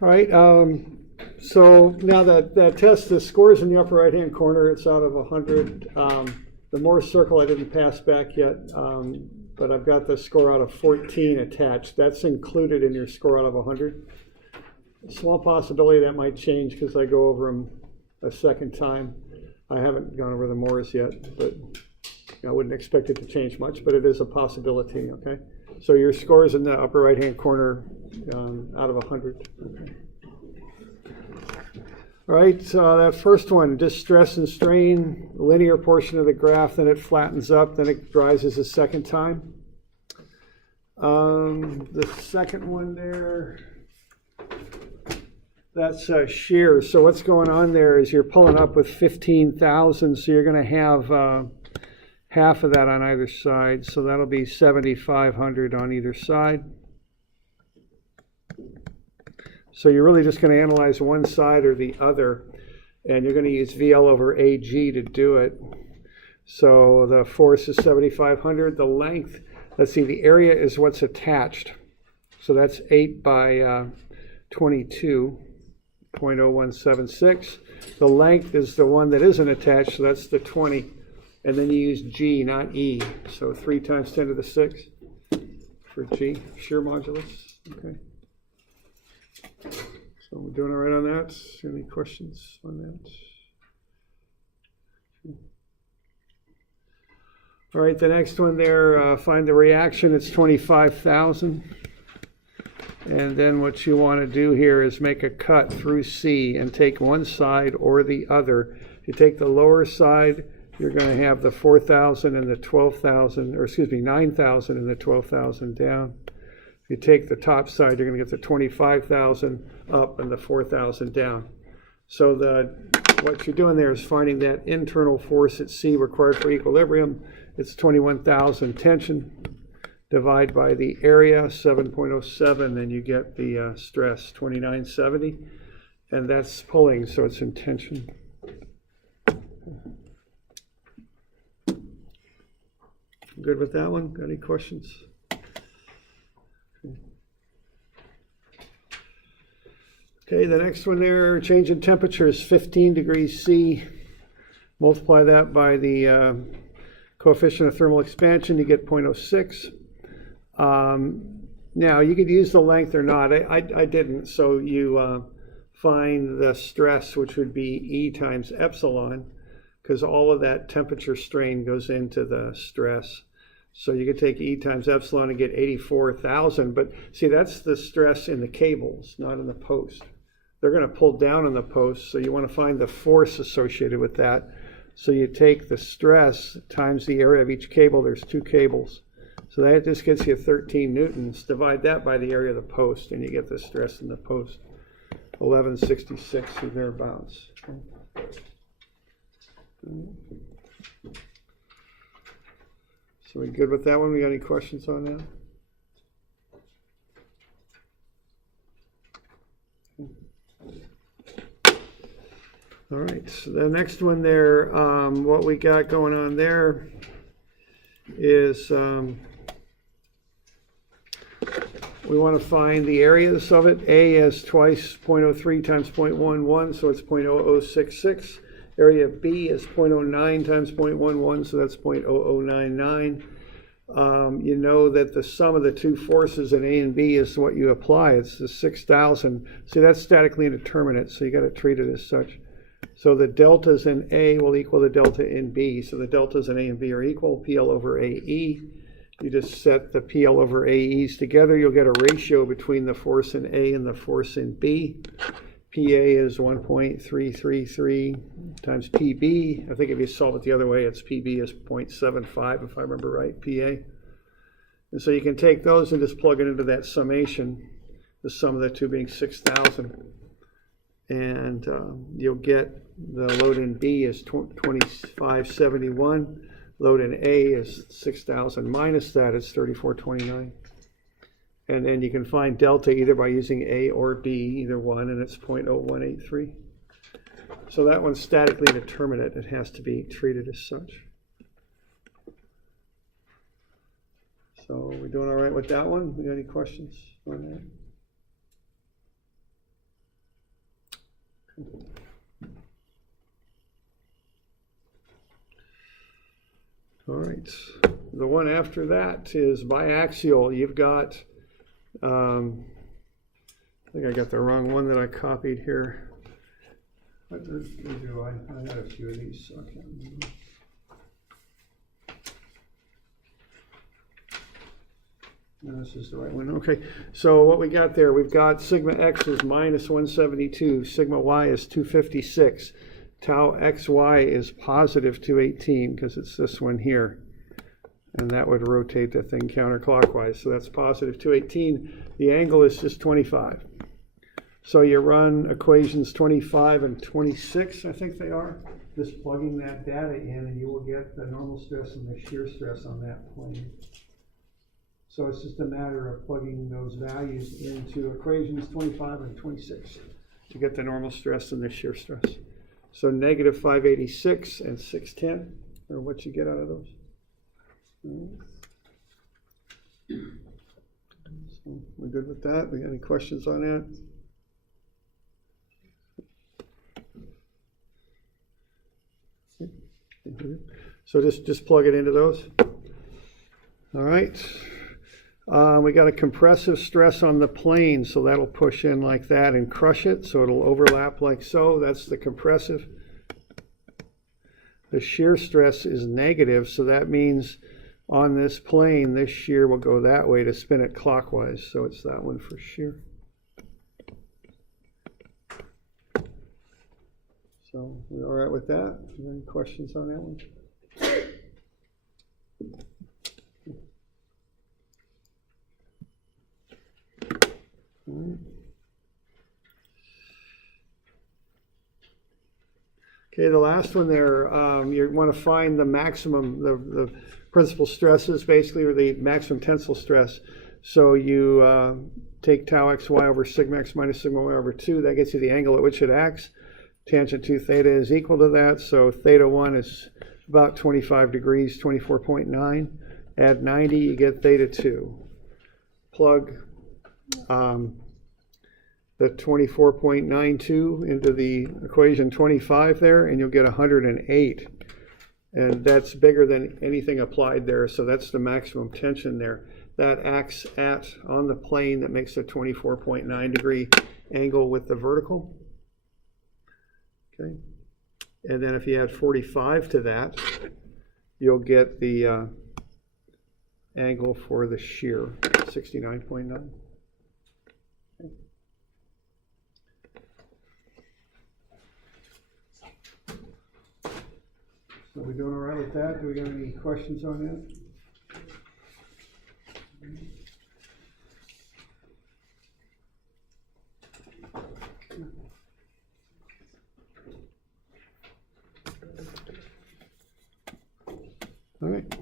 All right, so now that test, the scores in the upper right-hand corner, it's out of 100. The Morse circle I didn't pass back yet, but I've got the score out of 14 attached. That's included in your score out of 100. Small possibility that might change because I go over them a second time. I haven't gone over the Morse yet, but I wouldn't expect it to change much, but it is a possibility, okay? So your score is in the upper right-hand corner out of 100. Okay. All right, that first one, just stress and strain, linear portion of the graph, then it flattens up, then it rises a second time. The second one there, that's shear. So what's going on there is you're pulling up with 15,000, so you're going to have half of that on either side, so that'll be 7,500 on either side. So you're really just going to analyze one side or the other, and you're going to use VL over AG to do it. So the force is 7,500. The length, let's see, the area is what's attached. So that's 8 by 22, 0.0176. The length is the one that isn't attached, so that's the 20. And then you use G, not E. So 3 times 10 to the 6 for G, shear modulus. Okay. So we're doing all right on that. Any questions on that? All right, the next one there, find the reaction. It's 25,000. And then what you want to do here is make a cut through C and take one side or the other. If you take the lower side, you're going to have the 4,000 and the 12,000, or excuse me, 9,000 and the 12,000 down. If you take the top side, you're going to get the 25,000 up and the 4,000 down. So what you're doing there is finding that internal force at C required for equilibrium. It's 21,000 tension. Divide by the area, 7.07, and you get the stress, 2970. And that's pulling, so it's in tension. Good with that one? Got any questions? Okay, the next one there, change in temperature is 15 degrees C. Multiply that by the coefficient of thermal expansion, you get 0.06. Now, you could use the length or not. I didn't, so you find the stress, which would be E times epsilon, because all of that temperature strain goes into the stress. So you could take E times epsilon and get 84,000, but see, that's the stress in the cables, not in the post. They're going to pull down on the post, so you want to find the force associated with that. So you take the stress times the area of each cable. There's 2 cables. So that just gets you 13 newtons. Divide that by the area of the post, and you get the stress in the post, 1166 or thereabouts. So we good with that one? We got any questions on that? All right, so the next one there, what we got going on there is we want to find the areas of it. A is twice 0.03 times 0.11, so it's 0.0066. Area B is 0.09 times 0.11, so that's 0.0099. You know that the sum of the two forces in A and B is what you apply. It's the 6,000. See, that's statically indeterminate, so you got to treat it as such. So the deltas in A will equal the delta in B. So the deltas in A and B are equal, PL over AE. You just set the PL over AEs together. You'll get a ratio between the force in A and the force in B. PA is 1.333 times PB. I think if you solve it the other way, it's PB is 0.75, if I remember right, PA. And so you can take those and just plug it into that summation, the sum of the two being 6,000. And you'll get the load in B is 2571. Load in A is 6,000 minus that, it's 3429. And then you can find delta either by using A or B, either one, and it's 0.0183. So that one's statically indeterminate. It has to be treated as such. So we're doing all right with that one? We got any questions on that? All right. The one after that is biaxial. You've got, I think I got the wrong one that I copied here. What do I had a few of these, so I can't remember. No, this is the right one. Okay, so what we got there, we've got sigma x is minus 172, sigma y is 256, tau xy is positive 218, because it's this one here. And that would rotate the thing counterclockwise, so that's positive 218. The angle is just 25. So you run equations 25 and 26, I think they are, just plugging that data in, and you will get the normal stress and the shear stress on that plane. So it's just a matter of plugging those values into equations 25 and 26 to get the normal stress and the shear stress. So negative 586 and 610 are what you get out of those. So we're good with that. We got any questions on that? So just plug it into those. All right. We got a compressive stress on the plane, so that'll push in like that and crush it, so it'll overlap like so. That's the compressive. The shear stress is negative, so that means on this plane, this shear will go that way to spin it clockwise, so it's that one for shear. So we're all right with that? Any questions on that one? Okay, the last one there, you want to find the maximum, the principal stresses basically, or the maximum tensile stress. So you take tau xy over sigma x minus sigma y over 2, that gets you the angle at which it acts. Tangent 2 theta is equal to that, so theta 1 is about 25 degrees, 24.9. Add 90, you get theta 2. Plug the 24.92 into the equation 25 there, and you'll get 108. And that's bigger than anything applied there, so that's the maximum tension there. That acts on the plane that makes a 24.9 degree angle with the vertical. Okay. And then if you add 45 to that, you'll get the angle for the shear, 69.9. So we doing all right with that? Do we have any questions on that? All right.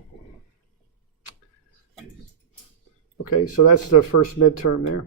Okay, so that's the first midterm there.